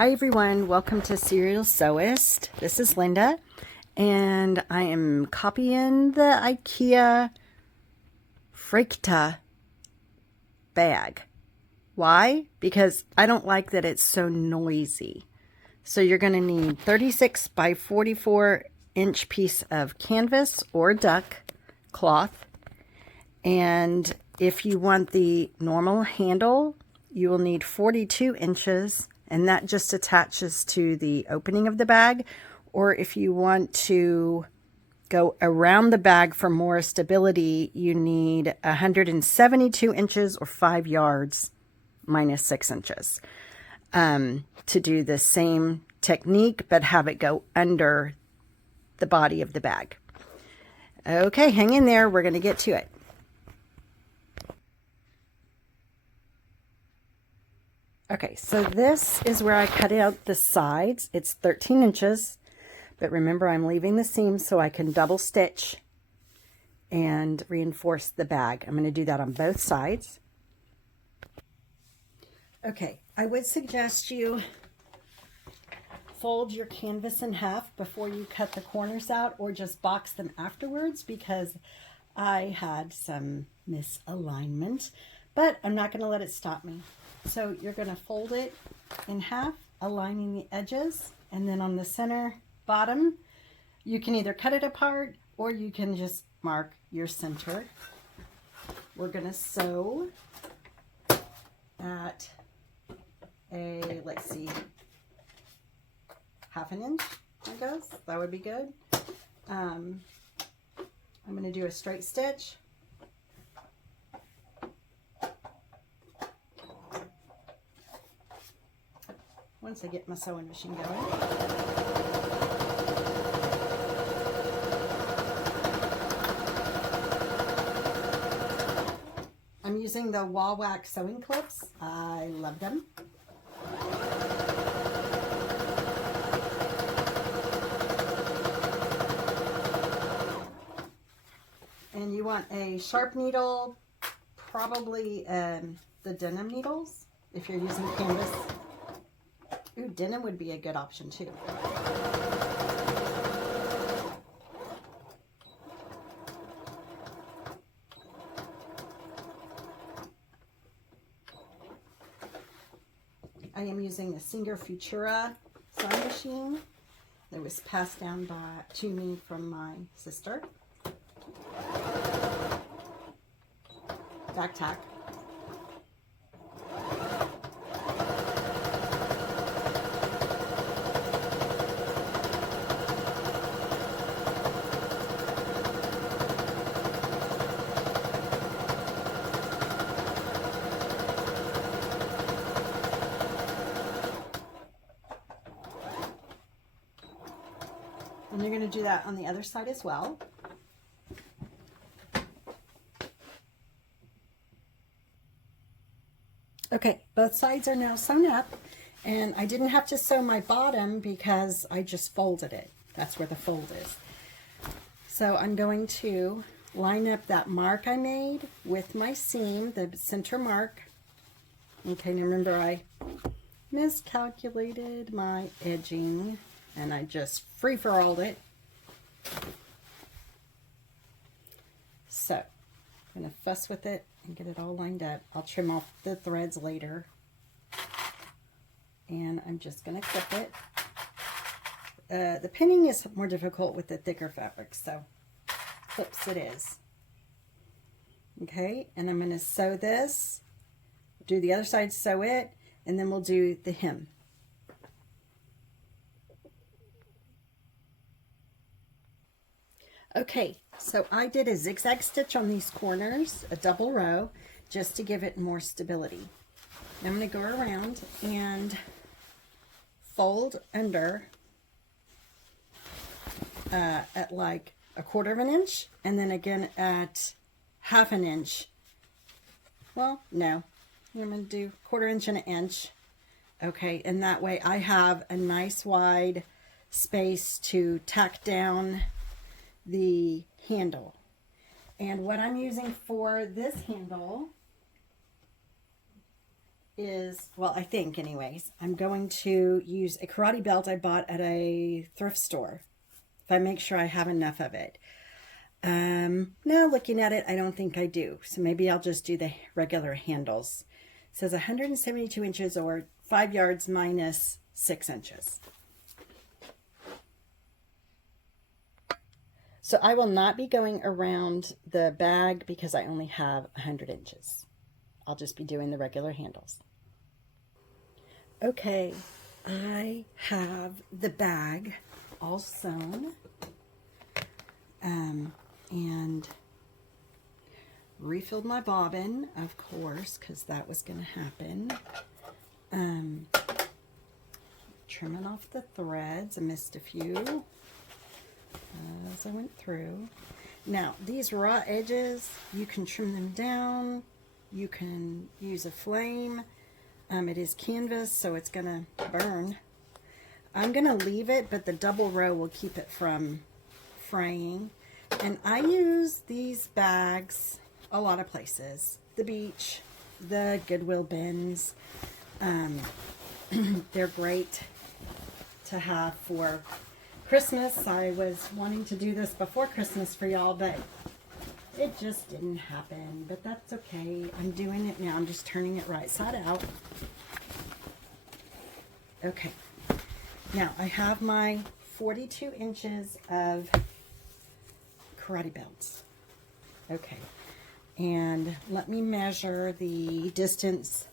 Hi everyone, welcome to Serial Sewist. This is Linda, and I am copying the IKEA Frykta bag. Why? Because I don't like that it's so noisy. So you're going to need 36 by 44 inch piece of canvas or duck cloth. And if you want the normal handle, you will need 42 inches. And that just attaches to the opening of the bag. Or if you want to go around the bag for more stability, you need 172 inches or 5 yards minus 6 inches to do the same technique, but have it go under the body of the bag. Okay, hang in there. We're going to get to it. Okay, so this is where I cut out the sides. It's 13 inches, but remember I'm leaving the seams so I can double stitch and reinforce the bag. I'm going to do that on both sides. Okay, I would suggest you fold your canvas in half before you cut the corners out, or just box them afterwards, because I had some misalignment, but I'm not going to let it stop me. So you're going to fold it in half, aligning the edges, and then on the center bottom, you can either cut it apart or you can just mark your center. We're going to sew at a, let's see, half an inch, I guess. That would be good. I'm going to do a straight stitch. Once I get my sewing machine going. I'm using the wall wax sewing clips. I love them. And you want a sharp needle, probably the denim needles, if you're using canvas. Ooh, denim would be a good option too. I am using the Singer Futura sewing machine that was passed down to me from my sister. Back tack. And you're going to do that on the other side as well. Okay, both sides are now sewn up, and I didn't have to sew my bottom because I just folded it. That's where the fold is. So I'm going to line up that mark I made with my seam, the center mark. Okay, now remember I miscalculated my edging, and I just free-for-alled it. So I'm going to fuss with it and get it all lined up. I'll trim off the threads later. And I'm just going to clip it. The pinning is more difficult with the thicker fabric, so clips it is. Okay, and I'm going to sew this, do the other side, sew it, and then we'll do the hem. Okay, so I did a zigzag stitch on these corners, a double row, just to give it more stability. Now I'm going to go around and fold under at like 1/4 of an inch, and then again at 1/2 inch. Well, no, I'm going to do 1/4 inch and 1 inch. Okay, and that way I have a nice wide space to tack down the handle. And what I'm using for this handle is, well, I think anyways, I'm going to use a karate belt I bought at a thrift store. If I make sure I have enough of it. Now looking at it, I don't think I do. So maybe I'll just do the regular handles. It says 172 inches or 5 yards minus 6 inches. So I will not be going around the bag because I only have 100 inches. I'll just be doing the regular handles. Okay, I have the bag all sewn and refilled my bobbin, of course, because that was going to happen. Trimming off the threads. I missed a few as I went through. Now, these raw edges, you can trim them down. You can use a flame. It is canvas, so it's going to burn. I'm going to leave it, but the double row will keep it from fraying. And I use these bags a lot of places. The beach, the Goodwill bins. They're great to have for Christmas. I was wanting to do this before Christmas for y'all, but it just didn't happen. But that's okay. I'm doing it now. I'm just turning it right side out. Okay. Now I have my 42 inches of karate belts. Okay. And let me measure the distance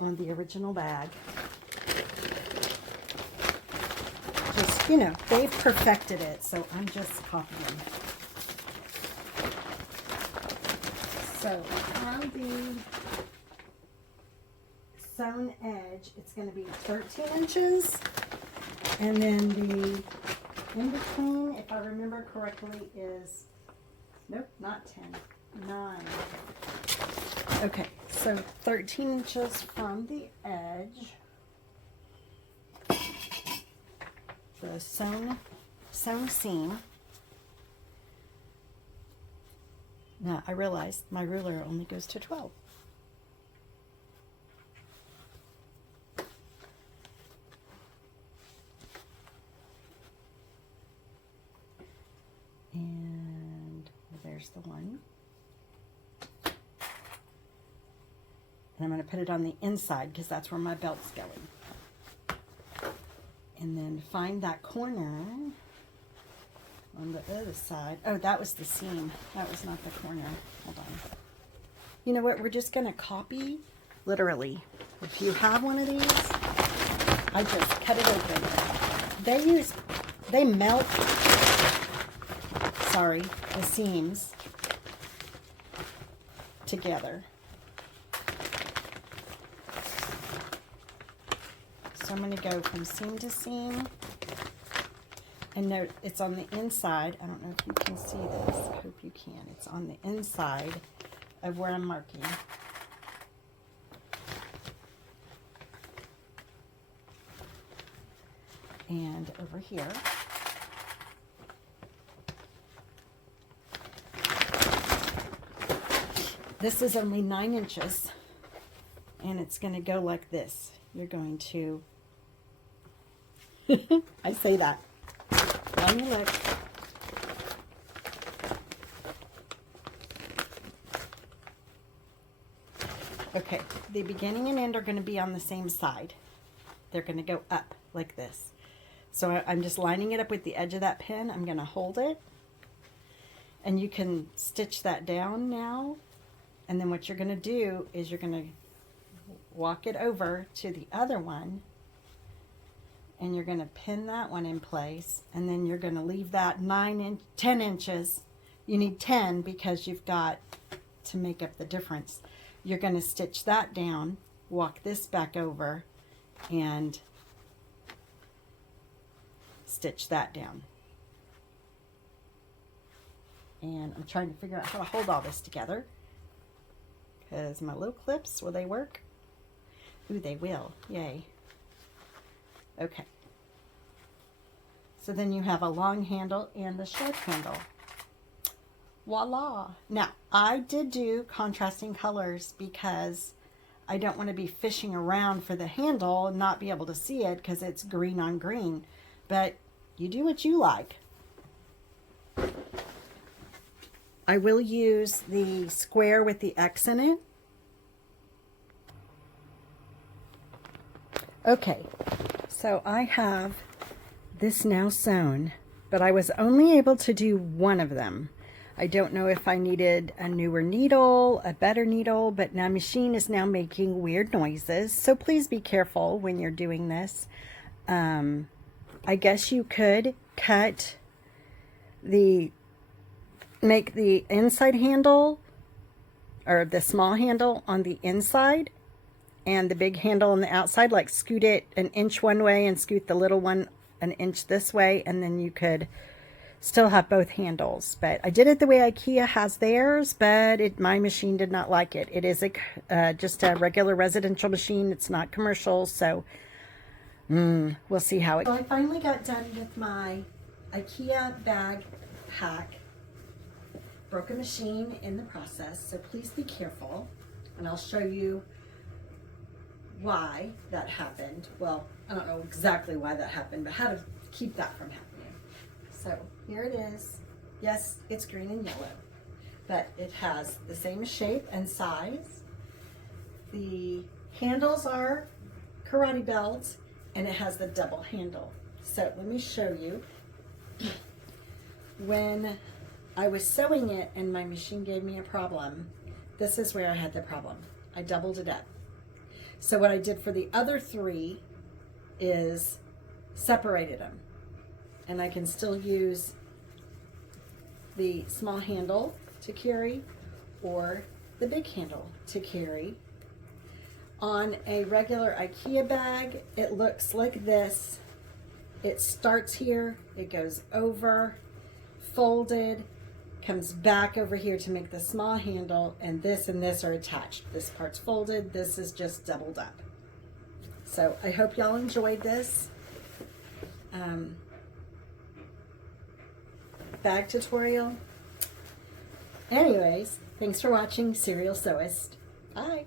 on the original bag. Just, you know, they've perfected it, so I'm just copying. So on the sewn edge, it's going to be 13 inches. And then the in between, if I remember correctly, is, nope, not 10, 9. Okay, so 13 inches from the edge. The sewn seam. Now, I realized my ruler only goes to 12. And there's the one. And I'm going to put it on the inside because that's where my belt's going. And then find that corner on the other side. Oh, that was the seam. That was not the corner. Hold on. You know what? We're just going to copy, literally. If you have one of these, I just cut it open. They melt, sorry, the seams together. So I'm going to go from seam to seam. And note, it's on the inside. I don't know if you can see this. I hope you can. It's on the inside of where I'm marking. And over here. This is only 9 inches. And it's going to go like this. You're going to... I say that. On your look. Okay, the beginning and end are going to be on the same side. They're going to go up like this. So I'm just lining it up with the edge of that pin. I'm going to hold it. And you can stitch that down now. And then what you're going to do is you're going to walk it over to the other one. And you're going to pin that one in place, and then you're going to leave that 10 inches. You need 10 because you've got to make up the difference. You're going to stitch that down, walk this back over, and stitch that down. And I'm trying to figure out how to hold all this together because my little clips, will they work? Ooh, they will. Yay. Okay, so then you have a long handle and a short handle. Voila! Now, I did do contrasting colors because I don't want to be fishing around for the handle and not be able to see it because it's green on green. But you do what you like. I will use the square with the X in it. Okay, so I have this now sewn, but I was only able to do one of them. I don't know if I needed a newer needle, a better needle, but my machine is now making weird noises, so please be careful when you're doing this. I guess you could make the inside handle, or the small handle on the inside, and the big handle on the outside, like scoot it an inch one way and scoot the little one an inch this way, and then you could still have both handles. But I did it the way IKEA has theirs, but my machine did not like it. It is just a regular residential machine. It's not commercial, so we'll see how it goes. So I finally got done with my IKEA bag hack. Broke a machine in the process, so please be careful, and I'll show you why that happened. Well, I don't know exactly why that happened, but how to keep that from happening. So here it is. Yes, it's green and yellow, but it has the same shape and size. The handles are karate belts, and it has the double handle. So let me show you. When I was sewing it and my machine gave me a problem, this is where I had the problem. I doubled it up. So what I did for the other three is separated them. And I can still use the small handle to carry or the big handle to carry. On a regular IKEA bag, it looks like this. It starts here, it goes over, folded, comes back over here to make the small handle, and this are attached. This part's folded, this is just doubled up. So I hope y'all enjoyed this bag tutorial. Anyways, thanks for watching Serial Sewist. Bye.